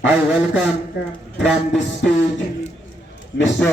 I welcome from the stage Mr.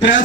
3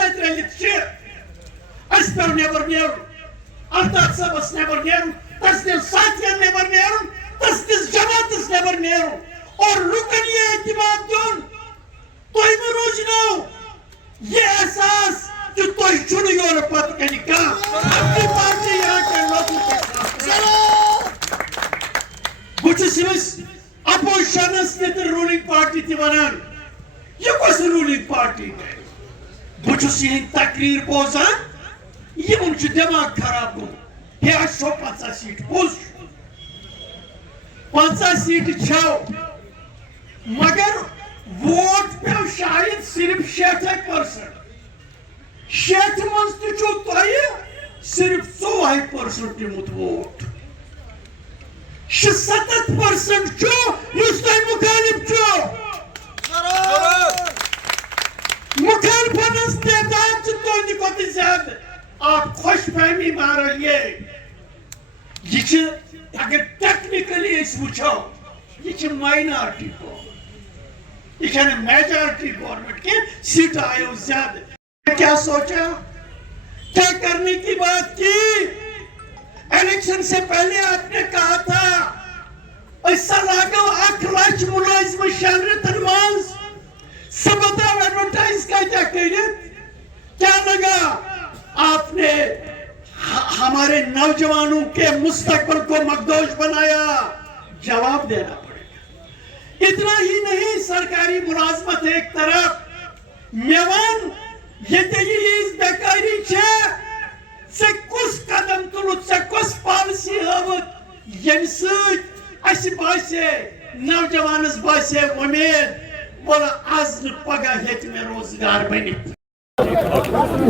سۭتۍ رٔلِتھ چھِ اَسہِ پیٚو نٮ۪بر نیرُن الطاف صٲبس نٮ۪بر نیرُن تسنِس ساتھین نٮ۪بر نیرُن تسنِس جماعتس نٮ۪بر نیرُن اور لُکن یہ اعتماد دیُن تُہۍ مہٕ روزنو یہ احساس کہ تُہۍ چھُنہٕ یورٕ پتہٕ کنہِ کانٛہہ اپنی پارٹی یہاں کے لوگوں کے ساتھ بہٕ چھُس ییٚمِس اپوزِشنس تہِ تہٕ روٗلِنگ پارٹی تہِ ونان یہ کۄس روٗلِنگ پارٹی گٔے بہٕ چھُس یِہٕنٛدۍ تقریر بوزان یِمن چھُ دٮ۪ماغ خراب گوٚمُت ہے اَسہِ چھو 50 سیٖٹہٕ پوٚز چھُ 50 سیٖٹہٕ چھو مگر ووٹ پیٚو شاید صرف 60% 60 منٛز تہِ چھُو تۄہہِ صرف 4% نِمُت ووٹ 67% چھُ یُس تۄہہِ مُخٲلِف چھُ مخالفن ہٕنٛز تعداد چھِ تُہنٛدِ کھۄتہٕ زیادٕ آپ خوش فہمی مارن یہ چھِ اگر ٹیکنیکلی أسۍ وٕچھو یہ چھِ مائنارٹی گورمنٹ یہ چھنہٕ میجارٹی گورمنٹ کینٛہہ سیٹہٕ آیو زیادٕ کیا سوچا کیا کرنے کی بات کی الیکشن سے پہلے آپ نے کہا تھا أسۍ لاگو 1 لچھ ملٲزمہٕ 6 رٮ۪تن منٛز سُہ بتاو ایڈورٹائز کیٛاہ کٔرِتھ کیا لگا آپ نے ہمارے نوجوانوں کے مستقبل کو مخدوش بنایا جواب دینا پڑے گا اتنا ہی نہیں سرکاری ملازمت ایک طرف میوان یہ ییٖژ بیکاری چھےٚ ژےٚ کُس قدم تُلُتھ ژےٚ کۄس پالسی ہٲوٕتھ ییٚمہِ سۭتۍ اَسہِ باسے نوجوانس باسے اُمید بولہ آز نہٕ پگاہ ہیٚکہِ مےٚ روزگار بٔنِتھ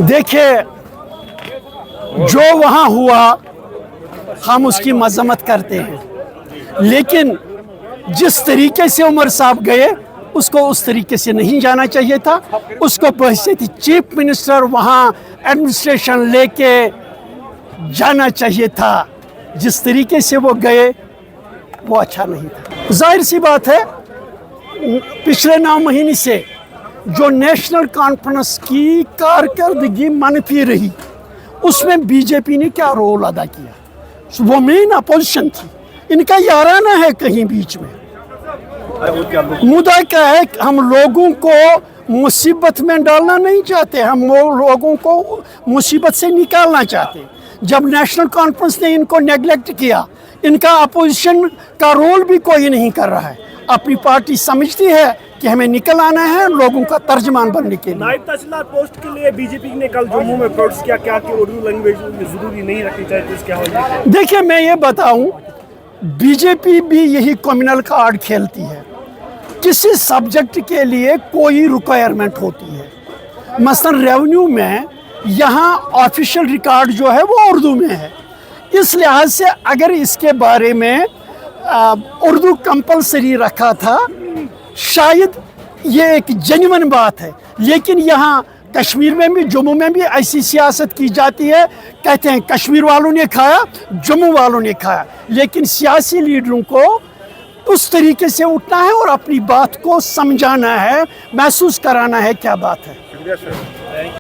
دیکھیں جو وہاں ہوا ہم اس کی مذمت کرتے ہیں لیکن جس طریقے سے عمر صاحب گئے اس کو اس طریقے سے نہیں جانا چاہیے تھا اس کو بحیثیت چیف منسٹر وہاں ایڈمنسٹریشن لے کے جانا چاہیے تھا جس طریقے سے وہ گئے وہ اچھا نہیں تھا ظاہر سی بات ہے پچھلے 9 مہینے سے جو نیشنل کانفرنس کی کارکردگی منفی رہی اس میں بی جے پی نے کیا رول ادا کیا وہ مین اپوزیشن تھی ان کا یارانہ ہے کہیں بیچ میں مدعا کیا ہے ہم لوگوں کو مصیبت میں ڈالنا نہیں چاہتے ہم لوگوں کو مصیبت سے نکالنا چاہتے جب نیشنل کانفرنس نے ان کو نیگلیکٹ کیا ان کا اپوزیشن کا رول بھی کوئی نہیں کر رہا ہے اپنی پارٹی سمجھتی ہے کہ ہمیں نکل آنا ہے لوگوں کا ترجمان بننے کے لیے نائب تحصیلدار پوسٹ کے لیے بی جے پی نے کل جموں میں پروٹیسٹ کیا کہ اردو لینگویج ضروری نہیں رکھنی چاہیے اس کیا دیکھیں میں یہ بتاؤں بی جے پی بھی یہی کمیونل کارڈ کھیلتی ہے کسی سبجیکٹ کے لیے کوئی ریکوائرمنٹ ہوتی ہے مثلا ریونیو میں یہاں آفیشیل ریکارڈ جو ہے وہ اردو میں ہے اس لحاظ سے اگر اس کے بارے میں اردو کمپلسری رکھا تھا شاید یہ ایک جینوئن بات ہے لیکن یہاں کشمیر میں بھی جموں میں بھی ایسی سیاست کی جاتی ہے کہتے ہیں کشمیر والوں نے کھایا جموں والوں نے کھایا لیکن سیاسی لیڈروں کو اس طریقے سے اٹھنا ہے اور اپنی بات کو سمجھانا ہے محسوس کرانا ہے کیا بات ہے